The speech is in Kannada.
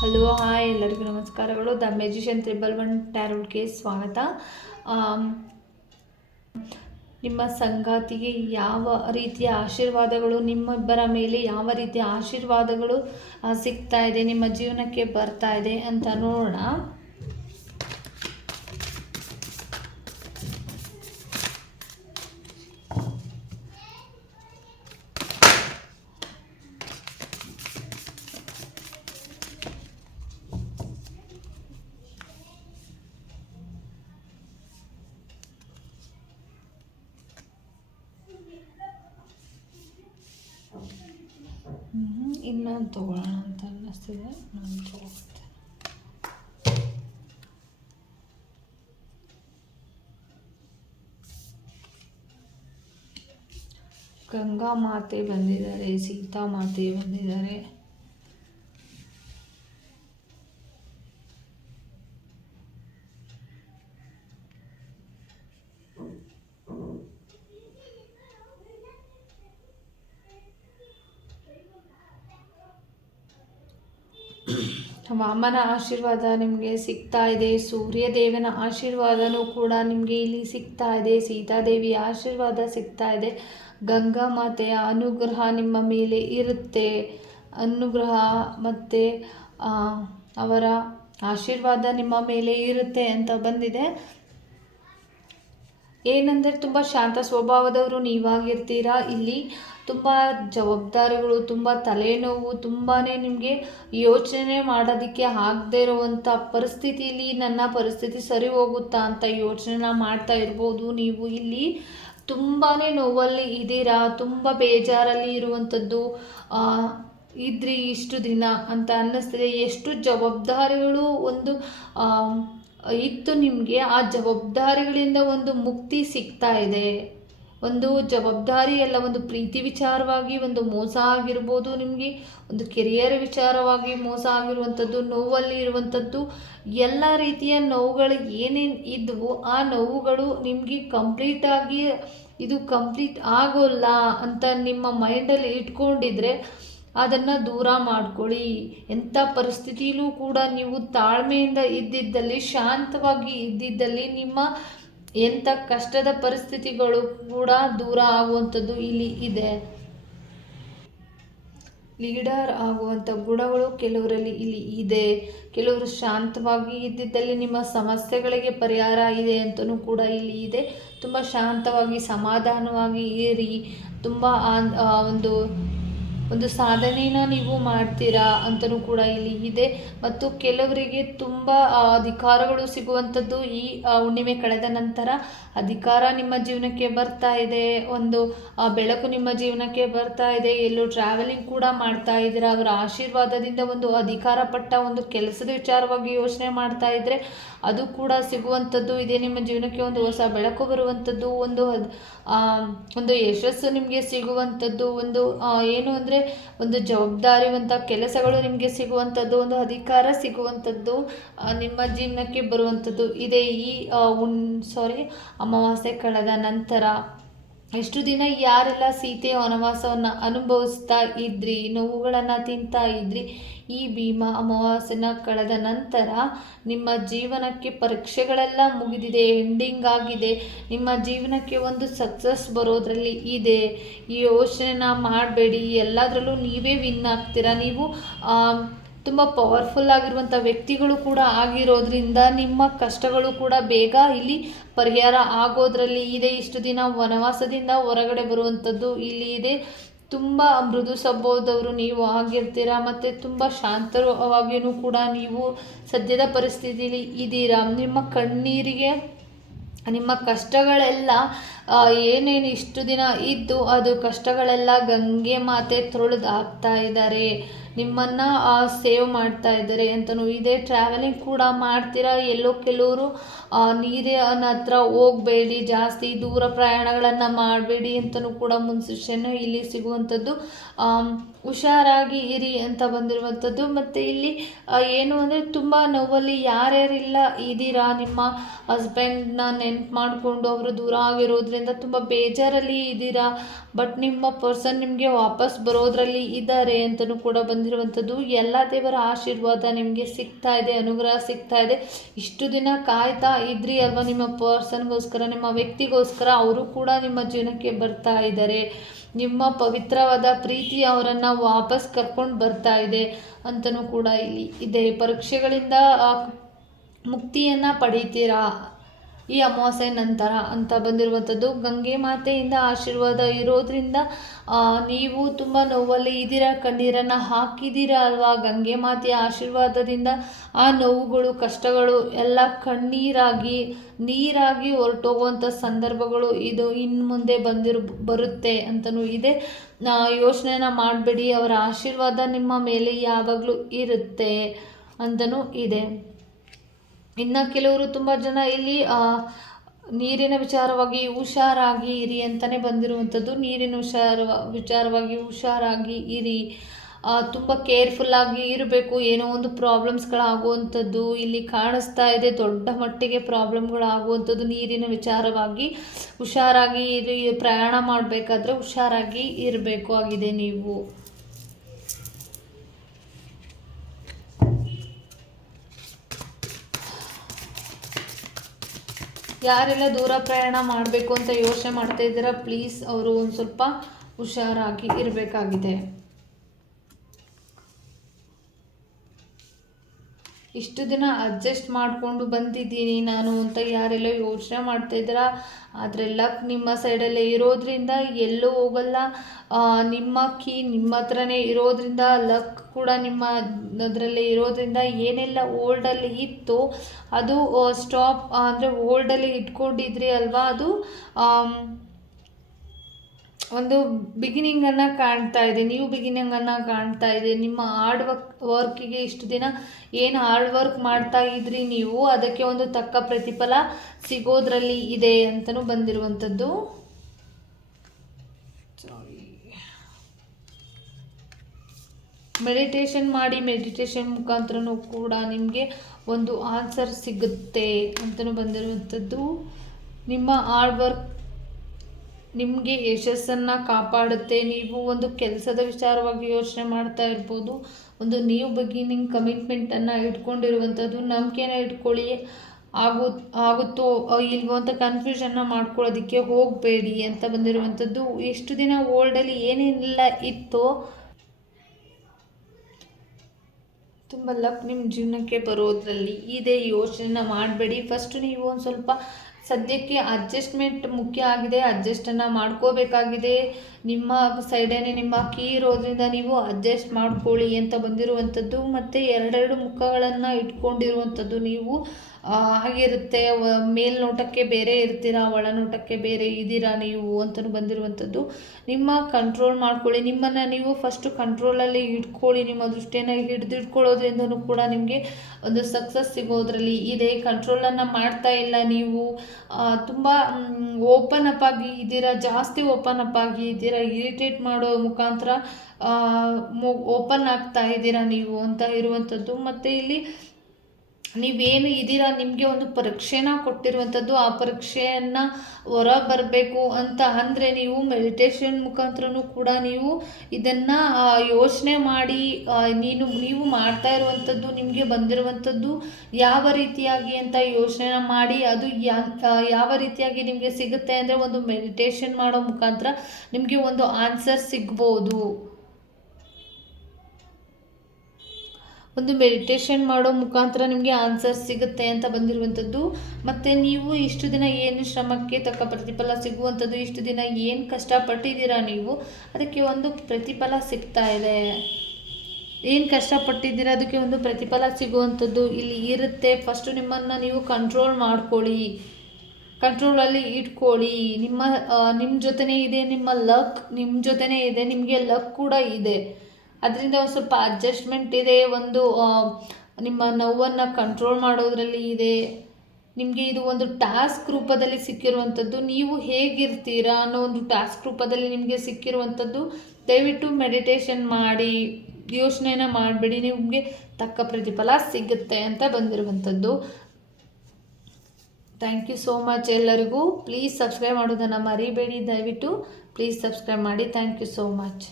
ಹಲೋ, ಹಾಯ್, ಎಲ್ಲರಿಗೂ ನಮಸ್ಕಾರಗಳು. ದ ಮೆಜಿಷಿಯನ್ ತ್ರಿಬಲ್ ಒನ್ ಟ್ಯಾರೋಡ್ಗೆ ಸ್ವಾಗತ. ನಿಮ್ಮ ಸಂಗಾತಿಗೆ ಯಾವ ರೀತಿಯ ಆಶೀರ್ವಾದಗಳು, ನಿಮ್ಮಿಬ್ಬರ ಮೇಲೆ ಯಾವ ರೀತಿಯ ಆಶೀರ್ವಾದಗಳು ಸಿಗ್ತಾ ಇದೆ, ನಿಮ್ಮ ಜೀವನಕ್ಕೆ ಬರ್ತಾ ಇದೆ ಅಂತ ನೋಡೋಣ. ಇನ್ನೊಂದು ತೊಗೊಳ್ಳೋಣ ಅಂತ ಅನ್ನಿಸ್ತಿದೆ ನಾನು ತೊಗೊಳ್ತೇನೆ ಗಂಗಾ ಮಾತೆ ಬಂದಿದ್ದಾರೆ ಸೀತಾ ಮಾತೆ ಬಂದಿದ್ದಾರೆ. ವಾಮನ ಆಶೀರ್ವಾದ ನಿಮಗೆ ಸಿಗ್ತಾ ಇದೆ, ಸೂರ್ಯದೇವನ ಆಶೀರ್ವಾದನೂ ಕೂಡ ನಿಮಗೆ ಇಲ್ಲಿ ಸಿಗ್ತಾ ಇದೆ, ಸೀತಾದೇವಿಯ ಆಶೀರ್ವಾದ ಸಿಗ್ತಾ ಇದೆ. ಗಂಗಾ ಮಾತೆಯ ಅನುಗ್ರಹ ನಿಮ್ಮ ಮೇಲೆ ಇರುತ್ತೆ. ಅನುಗ್ರಹ ಮತ್ತು ಅವರ ಆಶೀರ್ವಾದ ನಿಮ್ಮ ಮೇಲೆ ಇರುತ್ತೆ ಅಂತ ಬಂದಿದೆ. ಏನಂದರೆ ತುಂಬ ಶಾಂತ ಸ್ವಭಾವದವರು ನೀವಾಗಿರ್ತೀರಾ? ಇಲ್ಲಿ ತುಂಬ ಜವಾಬ್ದಾರಿಗಳು, ತುಂಬ ತಲೆನೋವು ತುಂಬಾ ನಿಮಗೆ ಯೋಚನೆ ಮಾಡೋದಕ್ಕೆ ಆಗದೇ ಇರುವಂಥ ಪರಿಸ್ಥಿತಿಯಲ್ಲಿ ನನ್ನ ಪರಿಸ್ಥಿತಿ ಸರಿ ಹೋಗುತ್ತಾ ಅಂತ ಯೋಚನೆ ಮಾಡ್ತಾ ಇರ್ಬೋದು. ನೀವು ಇಲ್ಲಿ ತುಂಬಾ ನೋವಲ್ಲಿ ಇದ್ದೀರಾ? ತುಂಬ ಬೇಜಾರಲ್ಲಿ ಇರುವಂಥದ್ದು ಇದ್ರಿ ಇಷ್ಟು ದಿನ ಅಂತ ಅನ್ನಿಸ್ತಿದೆ. ಎಷ್ಟು ಜವಾಬ್ದಾರಿಗಳು ಒಂದು ಇತ್ತು ನಿಮಗೆ, ಆ ಜವಾಬ್ದಾರಿಗಳಿಂದ ಒಂದು ಮುಕ್ತಿ ಸಿಗ್ತಾ ಇದೆ. ಒಂದು ಜವಾಬ್ದಾರಿ ಎಲ್ಲ ಒಂದು ಪ್ರೀತಿ ವಿಚಾರವಾಗಿ, ಒಂದು ಮೋಸ ಆಗಿರ್ಬೋದು ನಿಮಗೆ, ಒಂದು ಕೆರಿಯರ್ ವಿಚಾರವಾಗಿ ಮೋಸ ಆಗಿರುವಂಥದ್ದು, ನೋವಲ್ಲಿ ಇರುವಂಥದ್ದು, ಎಲ್ಲ ರೀತಿಯ ನೋವುಗಳು ಏನೇನು ಇದ್ವು, ಆ ನೋವುಗಳು ನಿಮಗೆ ಕಂಪ್ಲೀಟಾಗಿ ಇದು ಕಂಪ್ಲೀಟ್ ಆಗೋಲ್ಲ ಅಂತ ನಿಮ್ಮ ಮೈಂಡಲ್ಲಿ ಇಟ್ಕೊಂಡಿದ್ರೆ ಅದನ್ನು ದೂರ ಮಾಡ್ಕೊಳ್ಳಿ. ಎಂಥ ಪರಿಸ್ಥಿತಿಯಲ್ಲೂ ಕೂಡ ನೀವು ತಾಳ್ಮೆಯಿಂದ ಇದ್ದಿದ್ದಲ್ಲಿ, ಶಾಂತವಾಗಿ ಇದ್ದಿದ್ದಲ್ಲಿ ನಿಮ್ಮ ಎಂಥ ಕಷ್ಟದ ಪರಿಸ್ಥಿತಿಗಳು ಕೂಡ ದೂರ ಆಗುವಂಥದ್ದು ಇಲ್ಲಿ ಇದೆ. ಲೀಡರ್ ಆಗುವಂಥ ಗುಣಗಳು ಕೆಲವರಲ್ಲಿ ಇಲ್ಲಿ ಇದೆ. ಕೆಲವರು ಶಾಂತವಾಗಿ ಇದ್ದಿದ್ದಲ್ಲಿ ನಿಮ್ಮ ಸಮಸ್ಯೆಗಳಿಗೆ ಪರಿಹಾರ ಇದೆ ಅಂತಲೂ ಕೂಡ ಇಲ್ಲಿ ಇದೆ. ತುಂಬ ಶಾಂತವಾಗಿ, ಸಮಾಧಾನವಾಗಿ ಇರಿ. ತುಂಬ ಒಂದು ಒಂದು ಸಾಧನೆನ ನೀವು ಮಾಡ್ತೀರಾ ಅಂತಲೂ ಕೂಡ ಇಲ್ಲಿ ಇದೆ. ಮತ್ತು ಕೆಲವರಿಗೆ ತುಂಬ ಅಧಿಕಾರಗಳು ಸಿಗುವಂಥದ್ದು ಈ ಹುಣ್ಣಿಮೆ ಕಳೆದ ನಂತರ. ಅಧಿಕಾರ ನಿಮ್ಮ ಜೀವನಕ್ಕೆ ಬರ್ತಾ ಇದೆ. ಒಂದು ಬೆಳಕು ನಿಮ್ಮ ಜೀವನಕ್ಕೆ ಬರ್ತಾ ಇದೆ. ಎಲ್ಲೂ ಟ್ರಾವೆಲಿಂಗ್ ಕೂಡ ಮಾಡ್ತಾ ಇದ್ದೀರಾ. ಅವರ ಆಶೀರ್ವಾದದಿಂದ ಒಂದು ಅಧಿಕಾರ ಪಟ್ಟ ಒಂದು ಕೆಲಸದ ವಿಚಾರವಾಗಿ ಯೋಚನೆ ಮಾಡ್ತಾ ಇದ್ದರೆ ಅದು ಕೂಡ ಸಿಗುವಂಥದ್ದು. ಇದೆ ನಿಮ್ಮ ಜೀವನಕ್ಕೆ ಒಂದು ಹೊಸ ಬೆಳಕು ಬರುವಂಥದ್ದು. ಒಂದು ಒಂದು ಯಶಸ್ಸು ನಿಮಗೆ ಸಿಗುವಂಥದ್ದು. ಒಂದು ಏನು ಅಂದರೆ ಒಂದು ಜವಾಬ್ದಾರಿವಂತ ಕೆಲಸಗಳು ನಿಮಗೆ ಸಿಗುವಂಥದ್ದು ಒಂದು ಅಧಿಕಾರ ಸಿಗುವಂಥದ್ದು ನಿಮ್ಮ ಜೀವನಕ್ಕೆ ಬರುವಂಥದ್ದು ಇದೆ ಈ ಉನ್ ಸಾರಿ ಅಮಾವಾಸ್ಯೆ ಕಳೆದ ನಂತರ ಎಷ್ಟು ದಿನ ಯಾರೆಲ್ಲ ಸೀತೆಯ ವನವಾಸವನ್ನು ಅನುಭವಿಸ್ತಾ ಇದ್ರಿ, ನೋವುಗಳನ್ನು ತಿಂತಾ ಇದ್ರಿ, ಈ ಭೀಮ ಅಮಾವಾಸ್ಯನ ಕಳೆದ ನಂತರ ನಿಮ್ಮ ಜೀವನಕ್ಕೆ ಪರೀಕ್ಷೆಗಳೆಲ್ಲ ಮುಗಿದಿದೆ ಎಂಡಿಂಗ್ ಆಗಿದೆ. ನಿಮ್ಮ ಜೀವನಕ್ಕೆ ಒಂದು ಸಕ್ಸಸ್ ಬರೋದ್ರಲ್ಲಿ ಇದೆ. ಈ ಯೋಚನೆನ ಮಾಡಬೇಡಿ. ಎಲ್ಲದರಲ್ಲೂ ನೀವೇ ವಿನ್ ಆಗ್ತೀರಾ? ನೀವು ತುಂಬ ಪವರ್ಫುಲ್ ಆಗಿರುವಂಥ ವ್ಯಕ್ತಿಗಳು ಕೂಡ ಆಗಿರೋದ್ರಿಂದ ನಿಮ್ಮ ಕಷ್ಟಗಳು ಕೂಡ ಬೇಗ ಇಲ್ಲಿ ಪರಿಹಾರ ಆಗೋದ್ರಲ್ಲಿ ಇದೆ. ಇಷ್ಟು ದಿನ ವನವಾಸದಿಂದ ಹೊರಗಡೆ ಬರುವಂಥದ್ದು ಇಲ್ಲಿ ಇದೆ. ತುಂಬ ಮೃದು ಸಬ್ಬೋದವರು ನೀವು ಆಗಿರ್ತೀರಾ? ಮತ್ತು ತುಂಬ ಶಾಂತವಾಗಿಯೂ ಕೂಡ ನೀವು ಸದ್ಯದ ಪರಿಸ್ಥಿತಿಯಲ್ಲಿ ಇದ್ದೀರಾ? ನಿಮ್ಮ ಕಣ್ಣೀರಿಗೆ, ನಿಮ್ಮ ಕಷ್ಟಗಳೆಲ್ಲ ಏನೇನು ಇಷ್ಟು ದಿನ ಇದ್ದು ಅದು ಕಷ್ಟಗಳೆಲ್ಲ ಗಂಗೆ ಮಾತೆ ತೊಳೆದು ಹಾಕ್ತಾ ಇದ್ದಾರೆ. ನಿಮ್ಮನ್ನು ಸೇವ್ ಮಾಡ್ತಾ ಇದ್ದಾರೆ ಅಂತಲೂ ಇದೆ. ಟ್ರಾವೆಲಿಂಗ್ ಕೂಡ ಮಾಡ್ತೀರಾ? ಎಲ್ಲೋ ಕೆಲವರು ನೀರಿನ ಹತ್ರ ಹೋಗಬೇಡಿ, ಜಾಸ್ತಿ ದೂರ ಪ್ರಯಾಣಗಳನ್ನು ಮಾಡಬೇಡಿ ಅಂತಲೂ ಕೂಡ ಮುನ್ಸೂಚನೆ ಇಲ್ಲಿ ಸಿಗುವಂಥದ್ದು. ಹುಷಾರಾಗಿ ಇರಿ ಅಂತ ಬಂದಿರುವಂಥದ್ದು. ಮತ್ತು ಇಲ್ಲಿ ಏನು ಅಂದರೆ ತುಂಬ ನೋವಲ್ಲಿ ಯಾರ್ಯಾರಿಲ್ಲ ಇದ್ದೀರಾ? ನಿಮ್ಮ ಹಸ್ಬೆಂಡ್ನ ನೆನ್ಪು ಮಾಡಿಕೊಂಡು ಅವರು ದೂರ ಆಗಿರೋದ್ರಿಂದ ತುಂಬ ಬೇಜಾರಲ್ಲಿ ಇದ್ದೀರಾ? ಬಟ್ ನಿಮ್ಮ ಪರ್ಸನ್ ನಿಮಗೆ ವಾಪಸ್ ಬರೋದ್ರಲ್ಲಿ ಇದ್ದಾರೆ ಅಂತಲೂ ಕೂಡ ಬಂದಿರುವಂಥದ್ದು ಎಲ್ಲ ದೇವರ ಆಶೀರ್ವಾದ ನಿಮಗೆ ಸಿಗ್ತಾ ಇದೆ, ಅನುಗ್ರಹ ಸಿಗ್ತಾ ಇದೆ. ಇಷ್ಟು ದಿನ ಕಾಯ್ತಾ ಇದ್ರಿ ಅಲ್ವಾ ನಿಮ್ಮ ಪರ್ಸನ್ಗೋಸ್ಕರ, ನಿಮ್ಮ ವ್ಯಕ್ತಿಗೋಸ್ಕರ? ಅವರು ಕೂಡ ನಿಮ್ಮ ಜೀವನಕ್ಕೆ ಬರ್ತಾ ಇದ್ದಾರೆ. ನಿಮ್ಮ ಪವಿತ್ರವಾದ ಪ್ರೀತಿ ಅವರನ್ನು ವಾಪಸ್ ಕರ್ಕೊಂಡು ಬರ್ತಾ ಇದೆ ಅಂತಲೂ ಕೂಡ ಇಲ್ಲಿ ಇದೆ. ಪರೀಕ್ಷೆಗಳಿಂದ ಮುಕ್ತಿಯನ್ನು ಪಡಿತೀರಾ? ಈ ಅಮಾವಾಸ್ಯೆ ನಂತರ ಅಂತ ಬಂದಿರುವಂಥದ್ದು. ಗಂಗೆ ಮಾತೆಯಿಂದ ಆಶೀರ್ವಾದ ಇರೋದ್ರಿಂದ ನೀವು ತುಂಬ ನೋವಲ್ಲಿ ಇದ್ದೀರಾ, ಕಣ್ಣೀರನ್ನು ಹಾಕಿದ್ದೀರಾ ಅಲ್ವಾ? ಗಂಗೆ ಮಾತೆಯ ಆಶೀರ್ವಾದದಿಂದ ಆ ನೋವುಗಳು, ಕಷ್ಟಗಳು ಎಲ್ಲ ಕಣ್ಣೀರಾಗಿ, ನೀರಾಗಿ ಹೊರಟೋಗುವಂಥ ಸಂದರ್ಭಗಳು ಇದು ಇನ್ನು ಮುಂದೆ ಬಂದಿರು, ಬರುತ್ತೆ ಅಂತಲೂ ಇದೆ. ಯೋಚನೆನ ಮಾಡಬೇಡಿ. ಅವರ ಆಶೀರ್ವಾದ ನಿಮ್ಮ ಮೇಲೆ ಯಾವಾಗಲೂ ಇರುತ್ತೆ ಅಂತಲೂ ಇದೆ. ಇನ್ನು ಕೆಲವರು ತುಂಬ ಜನ ಇಲ್ಲಿ ನೀರಿನ ವಿಚಾರವಾಗಿ ಹುಷಾರಾಗಿ ಇರಿ ಅಂತಲೇ ಬಂದಿರುವಂಥದ್ದು. ನೀರಿನ ಹುಷಾರ, ವಿಚಾರವಾಗಿ ಹುಷಾರಾಗಿ ಇರಿ. ತುಂಬ ಕೇರ್ಫುಲ್ಲಾಗಿ ಇರಬೇಕು. ಏನೋ ಒಂದು ಪ್ರಾಬ್ಲಮ್ಸ್ಗಳಾಗುವಂಥದ್ದು ಇಲ್ಲಿ ಕಾಣಿಸ್ತಾ ಇದೆ. ದೊಡ್ಡ ಮಟ್ಟಿಗೆ ಪ್ರಾಬ್ಲಮ್ಗಳಾಗುವಂಥದ್ದು ನೀರಿನ ವಿಚಾರವಾಗಿ. ಹುಷಾರಾಗಿ ಇರಿ, ಪ್ರಯಾಣ ಮಾಡಬೇಕಾದ್ರೆ ಹುಷಾರಾಗಿ ಇರಬೇಕು. ಆಗಿದೆ ನೀವು. ಯಾರೆಲ್ಲ ದೂರ ಪ್ರಯಾಣ ಮಾಡಬೇಕು ಅಂತ ಯೋಚನೆ ಮಾಡ್ತಾ ಇದ್ದೀರಾ ಪ್ಲೀಸ್ ಅವರು ಒಂದು ಸ್ವಲ್ಪ ಹುಷಾರಾಗಿ ಇರಬೇಕಾಗಿದೆ. ಇಷ್ಟು ದಿನ ಅಡ್ಜಸ್ಟ್ ಮಾಡಿಕೊಂಡು ಬಂದಿದ್ದೀನಿ ನಾನು ಅಂತ ಯಾರೆಲ್ಲ ಯೋಚನೆ ಮಾಡ್ತಾ ಇದ್ದೀರಾ? ಆದರೆ ಲಕ್ ನಿಮ್ಮ ಸೈಡಲ್ಲೇ ಇರೋದ್ರಿಂದ ಎಲ್ಲೂ ಹೋಗಲ್ಲ. ನಿಮ್ಮ ಕೀ, ನಿಮ್ಮ ಹತ್ರನೇ ಇರೋದ್ರಿಂದ ಲಕ್ ಕೂಡ ನಿಮ್ಮ ಅದರಲ್ಲೇ ಇರೋದ್ರಿಂದ ಏನೆಲ್ಲ ಓಲ್ಡಲ್ಲಿ ಇತ್ತು, ಅದು ಸ್ಟಾಪ್ ಅಂದರೆ ಓಲ್ಡಲ್ಲಿ ಇಟ್ಕೊಂಡಿದ್ರಿ ಅಲ್ವಾ ಅದು? ಒಂದು ಬಿಗಿನಿಂಗನ್ನು ಕಾಣ್ತಾ ಇದೆ. ನ್ಯೂ ಬಿಗಿನಿಂಗನ್ನು ಕಾಣ್ತಾ ಇದೆ. ನಿಮ್ಮ ಹಾರ್ಡ್ ವರ್ಕ್ ವರ್ಕಿಗೆ ಇಷ್ಟು ದಿನ ಏನು ಹಾರ್ಡ್ ವರ್ಕ್ ಮಾಡ್ತಾ ಇದ್ರಿ ನೀವು, ಅದಕ್ಕೆ ಒಂದು ತಕ್ಕ ಪ್ರತಿಫಲ ಸಿಗೋದ್ರಲ್ಲಿ ಇದೆ ಅಂತಲೂ ಬಂದಿರುವಂಥದ್ದು. ಮೆಡಿಟೇಷನ್ ಮಾಡಿ ಮೆಡಿಟೇಷನ್ ಮುಖಾಂತರನೂ ಕೂಡ ನಿಮಗೆ ಒಂದು ಆನ್ಸರ್ ಸಿಗುತ್ತೆ ಅಂತಲೂ ಬಂದಿರುವಂಥದ್ದು. ನಿಮ್ಮ ಹಾರ್ಡ್ ವರ್ಕ್ ನಿಮಗೆ ಯಶಸ್ಸನ್ನು ಕಾಪಾಡುತ್ತೆ. ನೀವು ಒಂದು ಕೆಲಸದ ವಿಚಾರವಾಗಿ ಯೋಚನೆ ಮಾಡ್ತಾ ಇರ್ಬೋದು. ಒಂದು ನೀವು ಬಗ್ಗೆ ನಿಮ್ಮ ಕಮಿಟ್ಮೆಂಟನ್ನು ಇಟ್ಕೊಂಡಿರುವಂಥದ್ದು ನಂಬಿಕೆನ ಇಟ್ಕೊಳ್ಳಿ. ಆಗು, ಆಗುತ್ತೋ ಇಲ್ವೋ ಅಂತ ಕನ್ಫ್ಯೂಷನ್ನ ಮಾಡ್ಕೊಳ್ಳೋದಕ್ಕೆ ಹೋಗಬೇಡಿ ಅಂತ ಬಂದಿರುವಂಥದ್ದು. ಎಷ್ಟು ದಿನ ಓಲ್ಡಲ್ಲಿ ಏನೇನೆಲ್ಲ ಇತ್ತೋ, ತುಂಬ ಲಕ್ ನಿಮ್ಮ ಜೀವನಕ್ಕೆ ಬರೋದ್ರಲ್ಲಿ. ಇದೇ ಯೋಚನೆನ ಮಾಡಬೇಡಿ. ಫಸ್ಟ್ ನೀವು ಒಂದು ಸ್ವಲ್ಪ ಸದ್ಯಕ್ಕೆ ಅಡ್ಜಸ್ಟ್ಮೆಂಟ್ ಮುಖ್ಯ ಆಗಿದೆ ಅಡ್ಜಸ್ಟನ್ನು ಮಾಡ್ಕೋಬೇಕಾಗಿದೆ. ನಿಮ್ಮ ಸೈಡೇನೆ ನಿಮ್ಮ ಕೀ ಇರೋದ್ರಿಂದ ನೀವು ಅಡ್ಜಸ್ಟ್ ಮಾಡ್ಕೊಳ್ಳಿ ಅಂತ ಬಂದಿರುವಂಥದ್ದು, ಮತ್ತು ಎರಡೆರಡು ಮುಖಗಳನ್ನು ಇಟ್ಕೊಂಡಿರುವಂಥದ್ದು ನೀವು ಆಗಿರುತ್ತೆ ಮೇಲ್ನೋಟಕ್ಕೆ ಬೇರೆ ಇರ್ತೀರಾ, ಒಳನೋಟಕ್ಕೆ ಬೇರೆ ಇದ್ದೀರಾ ನೀವು ಅಂತಲೂ ಬಂದಿರುವಂಥದ್ದು. ನಿಮ್ಮ ಕಂಟ್ರೋಲ್ ಮಾಡ್ಕೊಳ್ಳಿ. ನಿಮ್ಮನ್ನು ನೀವು ಫಸ್ಟು ಕಂಟ್ರೋಲಲ್ಲಿ ಇಟ್ಕೊಳ್ಳಿ. ನಿಮ್ಮ ದೃಷ್ಟಿಯನ್ನು ಹಿಡಿದಿಟ್ಕೊಳ್ಳೋದ್ರಿಂದನೂ ಕೂಡ ನಿಮಗೆ ಒಂದು ಸಕ್ಸಸ್ ಸಿಗೋದ್ರಲ್ಲಿ. ಇದೆ ಕಂಟ್ರೋಲನ್ನು ಮಾಡ್ತಾ ಇಲ್ಲ ನೀವು. ತುಂಬ ಓಪನ್ ಅಪ್ ಆಗಿ ಇದ್ದೀರಾ, ಜಾಸ್ತಿ ಓಪನ್ ಅಪ್ ಆಗಿ ಇದ್ದೀರಾ ಇರಿಟೇಟ್ ಮಾಡೋ ಮುಖಾಂತರ ಓಪನ್ ಆಗ್ತಾ ಇದ್ದೀರಾ ನೀವು ಅಂತ ಇರುವಂಥದ್ದು. ಮತ್ತು ಇಲ್ಲಿ ನೀವೇನು ಇದ್ದೀರಾ? ನಿಮಗೆ ಒಂದು ಪರೀಕ್ಷೆನ ಕೊಟ್ಟಿರುವಂಥದ್ದು ಆ ಪರೀಕ್ಷೆಯನ್ನು ಹೊರ ಬರಬೇಕು ಅಂತ ಅಂದರೆ ನೀವು ಮೆಡಿಟೇಷನ್ ಮುಖಾಂತರನೂ ಕೂಡ ನೀವು ಇದನ್ನು ಯೋಚನೆ ಮಾಡಿ ನೀನು, ನೀವು ಮಾಡ್ತಾ ಇರುವಂಥದ್ದು ನಿಮಗೆ ಬಂದಿರುವಂಥದ್ದು ಯಾವ ರೀತಿಯಾಗಿ ಅಂತ ಯೋಚನೆ ಮಾಡಿ, ಅದು ಯಾವ ರೀತಿಯಾಗಿ ನಿಮಗೆ ಸಿಗುತ್ತೆ ಅಂದರೆ ಒಂದು ಮೆಡಿಟೇಷನ್ ಮಾಡೋ ಮುಖಾಂತರ ನಿಮಗೆ ಒಂದು ಆನ್ಸರ್ ಸಿಗ್ಬೋದು. ಒಂದು ಮೆಡಿಟೇಷನ್ ಮಾಡೋ ಮುಖಾಂತರ ನಿಮಗೆ ಆನ್ಸರ್ ಸಿಗುತ್ತೆ ಅಂತ ಬಂದಿರುವಂಥದ್ದು. ಮತ್ತು ನೀವು ಇಷ್ಟು ದಿನ ಏನು ಶ್ರಮಕ್ಕೆ ತಕ್ಕ ಪ್ರತಿಫಲ ಸಿಗುವಂಥದ್ದು, ಇಷ್ಟು ದಿನ ಏನು ಕಷ್ಟಪಟ್ಟಿದ್ದೀರಾ ನೀವು, ಅದಕ್ಕೆ ಒಂದು ಪ್ರತಿಫಲ ಸಿಗ್ತಾ ಇದೆ. ಏನು ಕಷ್ಟಪಟ್ಟಿದ್ದೀರಾ, ಅದಕ್ಕೆ ಒಂದು ಪ್ರತಿಫಲ ಸಿಗುವಂಥದ್ದು ಇಲ್ಲಿ ಇರುತ್ತೆ. ಫಸ್ಟು ನಿಮ್ಮನ್ನು ನೀವು ಕಂಟ್ರೋಲ್ ಮಾಡ್ಕೊಳ್ಳಿ. ಕಂಟ್ರೋಲಲ್ಲಿ ಇಟ್ಕೊಳ್ಳಿ. ನಿಮ್ಮ ನಿಮ್ಮ ಜೊತೆನೇ ಇದೆ, ನಿಮ್ಮ ಲಕ್ ನಿಮ್ಮ ಜೊತೆನೇ ಇದೆ, ನಿಮಗೆ ಲಕ್ ಕೂಡ ಇದೆ. ಅದರಿಂದ ಒಂದು ಸ್ವಲ್ಪ ಅಡ್ಜಸ್ಟ್ಮೆಂಟ್ ಇದೆ, ಒಂದು ನಿಮ್ಮ ನೋವನ್ನು ಕಂಟ್ರೋಲ್ ಮಾಡೋದರಲ್ಲಿ ಇದೆ. ನಿಮಗೆ ಇದು ಒಂದು ಟಾಸ್ಕ್ ರೂಪದಲ್ಲಿ ಸಿಕ್ಕಿರುವಂಥದ್ದು ನೀವು ಹೇಗಿರ್ತೀರಾ ಅನ್ನೋ ಒಂದು ಟಾಸ್ಕ್ ರೂಪದಲ್ಲಿ ನಿಮಗೆ ಸಿಕ್ಕಿರುವಂಥದ್ದು ದಯವಿಟ್ಟು ಮೆಡಿಟೇಷನ್ ಮಾಡಿ, ಯೋಚನೆನ ಮಾಡಬೇಡಿ. ನಿಮಗೆ ತಕ್ಕ ಪ್ರತಿಫಲ ಸಿಗುತ್ತೆ ಅಂತ ಬಂದಿರುವಂಥದ್ದು ಥ್ಯಾಂಕ್ ಯು ಸೋ ಮಚ್ ಎಲ್ಲರಿಗೂ. ಪ್ಲೀಸ್ ಸಬ್ಸ್ಕ್ರೈಬ್ ಮಾಡೋದನ್ನು ಮರಿಬೇಡಿ. ದಯವಿಟ್ಟು ಪ್ಲೀಸ್ ಸಬ್ಸ್ಕ್ರೈಬ್ ಮಾಡಿ. Thank you so much